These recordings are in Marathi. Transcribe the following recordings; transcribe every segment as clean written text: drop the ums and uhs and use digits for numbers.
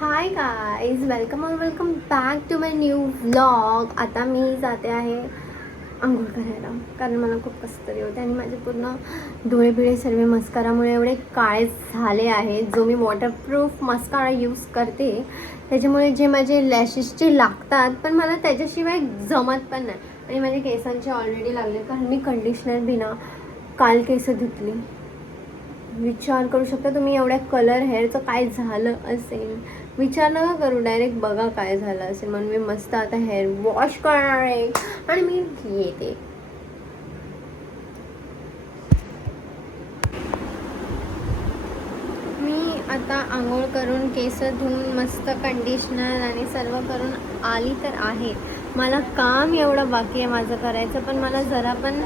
हाय गाईज, वेलकम और welcome back to my new vlog. आता मी जाते आहे आंघोळ करायला, कारण मला खूप कसं तरी होते आणि माझे पूर्ण डोळे बिळे सर्व मस्कारामुळे एवढे काळे झाले आहेत. जो मी वॉटरप्रूफ मस्कारा यूज करते त्याच्यामुळे जे माझे लॅशेसचे लागतात, पण मला त्याच्याशिवाय जमत पण नाही. आणि माझे केसांचे ऑलरेडी लागले, कारण मी कंडिशनर बिना काल केस धुतली. विचार करू शकता तुम्ही एवढ्या कलर हेअरचं काय झालं असेल. विचार नका करू, डायरेक्ट बघा काय झालं असेल. म्हणून मी मस्त आता हेअर वॉश करणार आहे आणि मी येते. मी आता आंघोळ करून केस धुवून मस्त कंडिशनर आणि सर्व करून आली तर आहे. मला काम एवढं बाकी आहे माझं करायचं, पण मला जरा पण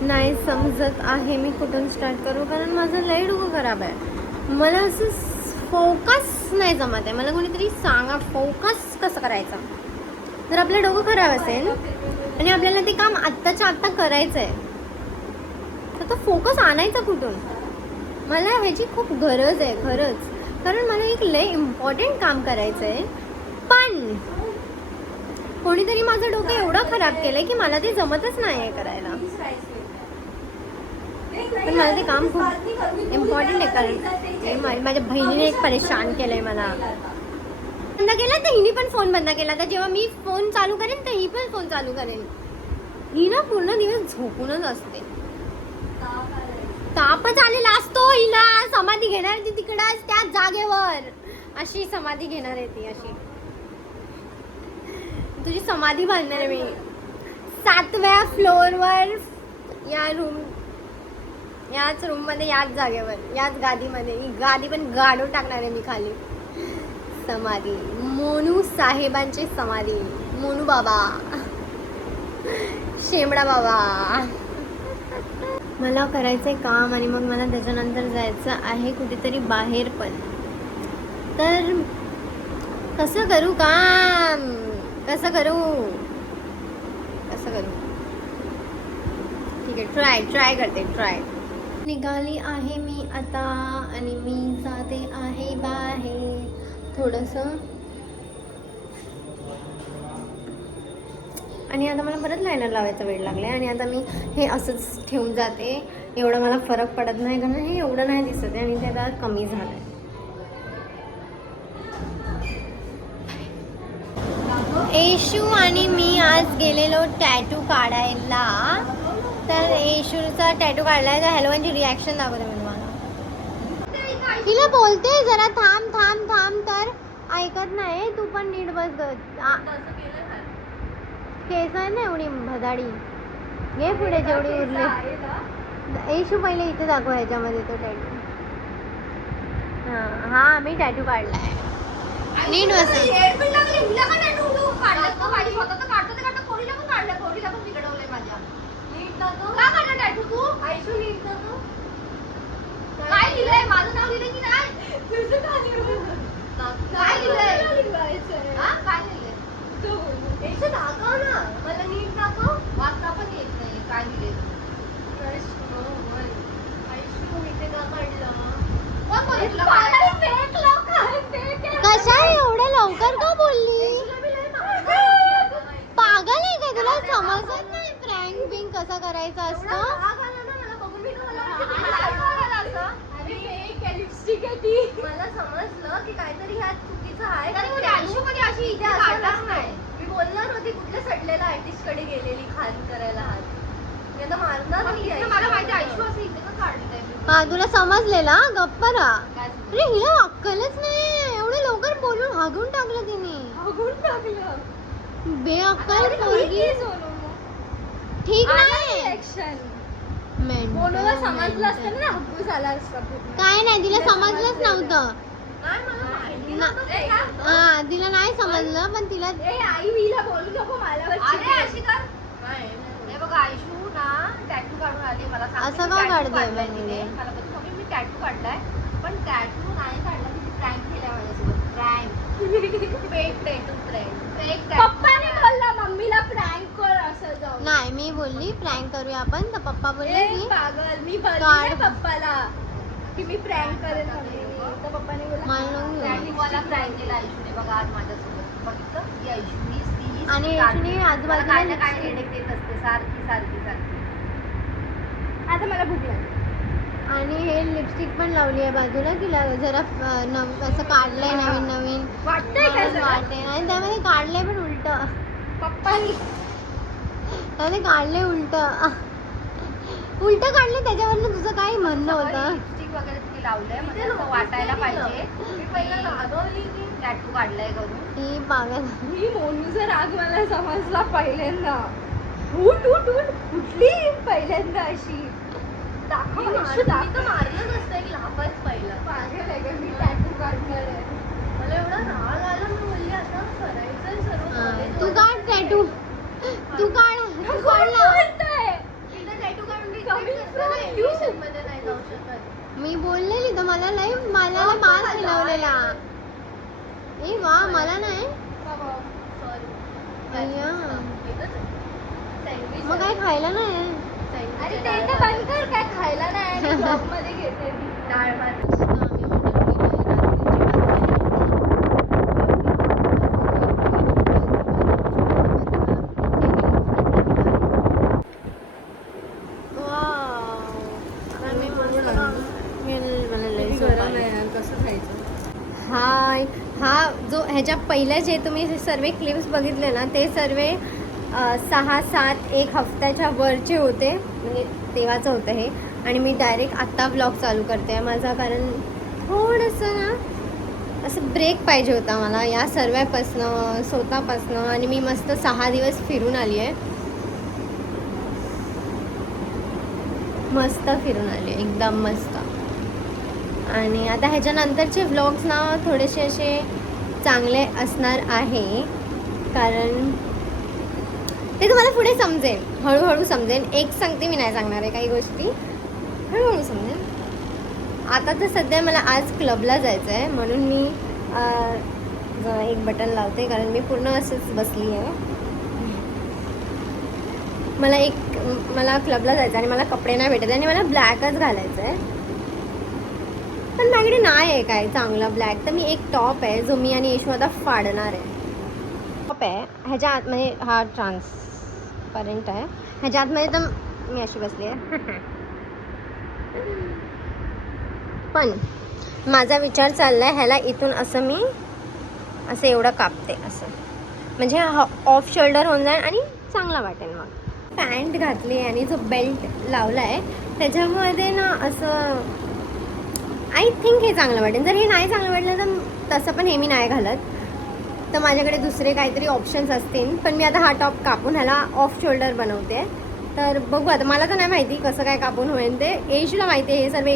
नाही समजत आहे मी कुठून स्टार्ट करू, कारण माझं लय डोकं खराब आहे. मला असं फोकस नाही जमत आहे. मला कोणीतरी सांगा फोकस कसं करायचं. जर आपलं डोकं खराब असेल आणि आपल्याला ते काम आत्ताच्या आत्ता करायचं आहे, तर तो फोकस आणायचा कुठून. मला ह्याची खूप गरज आहे खरंच, कारण मला एक लय इम्पॉर्टंट काम करायचं आहे. पण कोणीतरी माझं डोकं एवढं खराब केलंय की मला ते जमतच नाही आहे करायला. पण मला ते काम खूप इम्पॉर्टंट आहे, कारण माझ्या बहिणीने एक परेशान केलंय मला. बंद केला तर हिने पण फोन बंद केला, तर जेव्हा मी फोन चालू करेन तर ही पण फोन चालू करेल. ही ना पूर्ण दिवस झोपूनच असते. तापच आलेला असतो हिला. समाधी घेणार ती तिकडच त्या जागेवर, अशी समाधी घेणार आहे ती. अशी तुझी समाधी बांधणार आहे मी 7व्या फ्लोअरवर, याच रूम मध्ये, याच जागेवर, याच गादीमध्ये. ही गादी पण गाडून टाकणार आहे मी खाली. समाधी, मोनू साहेबांची समाधी. मोनू बाबा, शेमडा बाबा. मला करायचंय काम आणि मग मला त्याच्यानंतर जायचं आहे कुठेतरी बाहेर. पण तर कसं करू काम, कसं करू. ठीक आहे, ट्राय करते. निघाली आहे मी आता आणि मी जाते आहे बाहेर थोडंसं. आणि आता मला परत लायनर लावायचा वेळ लागला आहे आणि आता मी हे असंच ठेवून जाते. एवढा मला फरक पडत नाही, कारण हे एवढं नाही दिसत आहे आणि ते आता कमी झालं आहे. येशू आणि मी आज गेलेलो टॅटू काढायला. तर येशूचा टॅटू काढलाय. तर हॅलोची रिॲक्शन दाखवते मी तुम्हाला. तिला बोलते जरा थांब तर ऐकत नाही. तू पण नीट बस. केस आहे ना एवढी भदाडी. घे पुढे जेवढी उरली. येशू पहिले इथे दाखव, ह्याच्यामध्ये तो टॅटू. हा मी टॅटू काढलाय. नीट बस. काय लिहिलंय? माझं नाव लिहिलंय की नाही? तुझं काय लिहिलंय? काय लिहिलंय? काय लिहिलंय? तू याचं दाखव ना, मला नीट दाखव. वाचता पण येत नाही काय लिहिलंय. कशा एवढ्या लवकर का बोलली? पागल आहे का? तुला समजत नाही प्रँक बिंक कसा करायचा असतो. मला समजलं की काहीतरी ह्यात चुकीचं आहे. अशी इथे असणार नाही. मी बोलणार होती कुठल्या सडलेल्या आर्टिस्ट कडे गेलेली खान करायला हात. मी आता मारणार नाही. मला माहिती आयशू असं इथे का काढतंय. हा तुला समजलेला, गप्प राहा. अरे हिला अक्कलच नाही. एवढे लवकर बोलून हागून टाकलं तिने. बेअक्कल पोरगी. ठीक नाही. मोनूला समजलं असतं ना, हक्कूस आला असता. काय नाही, तिला समजलंच नव्हतं. हा तिला नाही समजलं, पण तिला आई मीला बोलू नको मला. अशी कर. हे बघा आयशू ना टॅटू काढून आली. मला असं का काढतोय बहिणीने? मला मम्मी मी टॅटू काढलाय, पण टॅटू नाही काढला. तिने प्रँक केलाय माझ्यासोबत. Fake tattoo prank. पप्पाने बोलला मम्मीला प्रँक कर असं जाऊ. नाही मी बोलली प्रँक करूया आपण, तर पप्पा बोलले की पागल. मी बोलली पप्पाला की मी प्रँक करेन. तर पप्पाने बोलला मला नको घेऊ. लॅटिनवाला प्लॅन केला आयुषने बघा आज माझ्यासोबत बघितलं ही आयुषनी ती आणि आयुषने आजूबाजूला काय ना काय lipstick. हेडेक देत असते सारखी सारखी सारखी. आता मला भूक लागली. आणि हे लिपस्टिक पण लावली आहे बाजूला की जरा असं काढलंय नवीन नवीन वाटतंय काय म्हणून सगळं? वाटते. आणि त्यामध्ये काढलंय पण उलट, पप्पानी त्यामध्ये काढलंय उलट उलट काढले. त्याच्यावरनं तुझं काय म्हणणं होतं? लिपस्टिक वगैरे तुम्ही लावलंय म्हणजे असं वाटायला पाहिजे. मी पहिला रागवली की टॅटू काढलाय करून. ही पागल. ही मोनूचा राग मला समजला पहिल्यांदा. उठ उठ उठ उठली पहिल्यांदा अशी दाखव तर मारलंच असतं की लाफच पहिलं पागल आहे का मी टॅटू काढणार आहे. मला एवढा राग आला मी बोलली आता करायचंय सर्व. तू काढ टॅटू, तू काढ, तू काढला. टॅटू काढून मध्ये नाही जाऊ शकत. मी बोललेली तर मला मला मास्क लावलेला. ए वा, मला नाही. अय्या. मग काय खायला नाही? अरे ते तर बंद कर, काय खायला नाही आणि ब्लॉग मध्ये घेते मी डाळ भात. कसं खायचं? हाय, हा जो ह्याच्या पहिल्या जे तुम्ही सर्व क्लिप्स बघितले ना ते सर्व 6, 7, 1 हफ्त्याच्या वरचे होते, म्हणजे तेव्हाचं होतं हे. आणि मी डायरेक्ट आत्ता व्लॉग चालू करते आहे माझा, कारण थोडंसं ना असं ब्रेक पाहिजे होता मला या सर्वापासनं, स्वतःपासनं. आणि मी मस्त 6 दिवस फिरून आली आहे, मस्त फिरून आली आहे, एकदम मस्त. आणि आता ह्याच्यानंतरचे व्लॉग्स ना थोडेसे असे चांगले असणार आहे, कारण ते तुम्हाला पुढे समजेल, हळूहळू समजेल. एक सांगते, मी नाही सांगणार आहे काही गोष्टी, हळूहळू समजेल. आता तर सध्या मला आज क्लबला जायचं आहे, म्हणून मी एक बटन लावते, कारण मी पूर्ण असंच बसली आहे. मला क्लबला जायचं आणि मला कपडे नाही भेटत आणि मला ब्लॅकच घालायचं आहे. पण माझ्याकडे नाही आहे काय चांगला ब्लॅक, तर मी एक टॉप आहे जो मी आणि येशू आता फाडणार आहे. टॉप आहे ह्याच्या आत, म्हणजे हा ट्रान्सपरंट आहे. ह्याच्या आतमध्ये तर मी अशी बसली आहे. पण माझा विचार चालला आहे ह्याला इथून असं मी असं एवढं कापते, असं म्हणजे हा ऑफ शोल्डर होऊन जाईल आणि चांगला वाटेल. मग पॅन्ट घातली आणि जो बेल्ट लावला आहे त्याच्यामध्ये ना असं आय थिंक हे चांगलं वाटेल. जर हे नाही चांगलं वाटलं तर तसं पण हे मी नाही घालत, तर माझ्याकडे दुसरे काहीतरी ऑप्शन्स असतील. पण मी आता हा टॉप कापून ह्याला ऑफ शोल्डर बनवते, तर बघू आता. मला तर नाही माहिती कसं काय कापून होईल ते, येशूला माहिती आहे हे सर्व.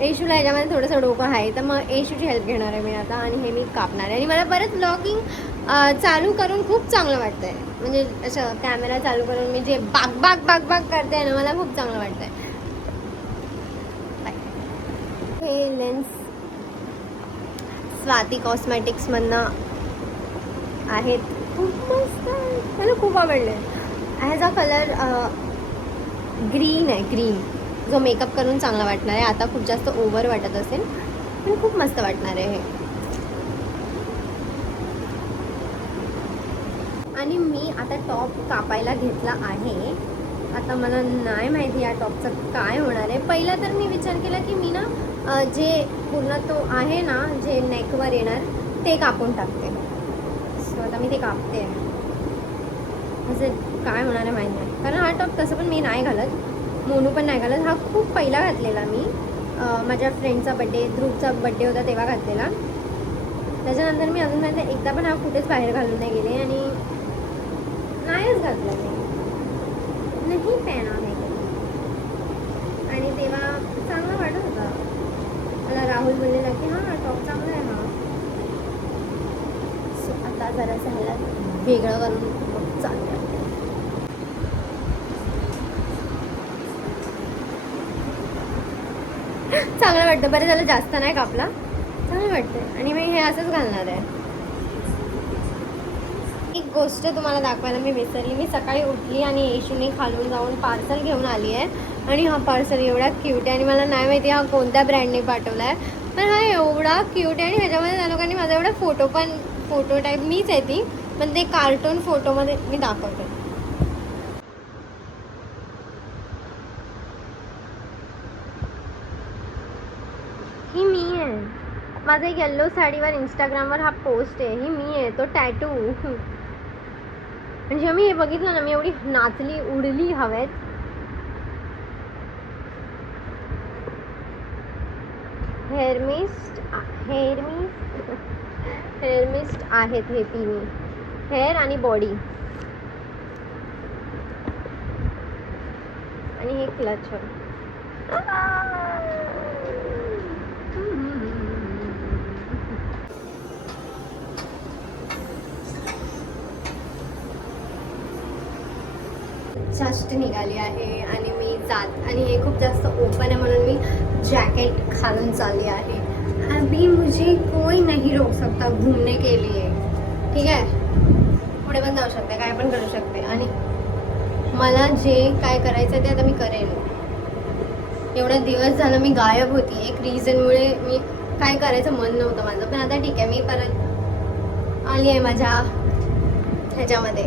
येशूला ह्याच्यामध्ये थोडंसं डोकं आहे, तर मग येशूची हेल्प घेणार आहे मी आता आणि हे मी कापणार आहे. आणि मला परत व्लॉगिंग चालू करून खूप चांगलं वाटतं आहे, म्हणजे असं कॅमेरा चालू करून मी जे बाग करते ना, मला खूप चांगलं वाटतं आहे. हे लेन्स स्वाती कॉस्मॅटिक्समधनं आहेत, खूप मस्त आहे, मला खूप आवडले. ह्याचा कलर ग्रीन आहे, ग्रीन, जो मेकअप करून चांगला वाटणार आहे. आता खूप जास्त ओव्हर वाटत असेल, पण खूप मस्त वाटणार आहे हे. आणि मी आता टॉप कापायला घेतला आहे. आता मला नाही माहिती या टॉपचं काय होणार आहे. पहिला तर मी विचार केला की मी ना जे पूर्ण तो आहे ना जे नेकवर येणार ते कापून टाकते. सो आता मी ते कापते. म्हणजे काय होणार आहे माहीत नाही, कारण हा टॉप तसं पण मी नाही घालत, मोनू पण नाही घालत. हा खूप पहिला घातलेला मी, माझ्या फ्रेंडचा बड्डे, ध्रुवचा बड्डे होता तेव्हा घातलेला. त्याच्यानंतर मी अजून एकदा पण हा कुठेच बाहेर घालून नाही गेले आणि नाहीच घातला मी, नाही पॅन आहे. आणि तेव्हा चांगला वाटत होता मला. राहुल बोललेला की हां टॉप चांगला आहे हा. सो आता जरासं ह्याला वेगळं करून चालू आहे. चांगलं वाटतं, बरं झालं जास्त नाही कापला, चांगलं वाटतं. आणि मी हे असंच घालणार आहे. एक गोष्ट तुम्हाला दाखवायला मी विसरली. मी सकाळी उठली आणि येशूने खालून जाऊन पार्सल घेऊन आली आहे. आणि हा पार्सल एवढा क्यूट आहे आणि मला नाही माहिती हा कोणत्या ब्रँडने पाठवला आहे, पण हा एवढा क्यूट आहे आणि ह्याच्यामध्ये त्या लोकांनी माझा एवढा फोटो टाईप मीच आहे ती, पण ते कार्टून फोटोमध्ये मी दाखवते. ही मी आहे. माझा एक येल्लो साडीवर इंस्टाग्रामवर हा पोस्ट आहे. ही मी आहे, तो टॅटू. म्हणजे मी हे बघितलं ना, मी एवढी नाचली उडली हवेत. हेअर मिस्ट आहेत हे तिन्ही, हेअर आणि बॉडी आणि हे क्लच. जस्ट निघाली आहे आणि मी आणि हे खूप जास्त ओपन आहे म्हणून मी जॅकेट घालून चालली आहे. अभी मुझे कोई नहीं रोक सकता घूमने के लिए. ठीक आहे, पुढे पण जाऊ शकते, काय पण करू शकते आणि मला जे काय करायचं ते आता मी करेन. एवढा दिवस झालं मी गायब होती, एक रिझनमुळे मी काय करायचं मन नव्हतं माझं, पण आता ठीक आहे, मी परत आली आहे माझ्या ह्याच्यामध्ये.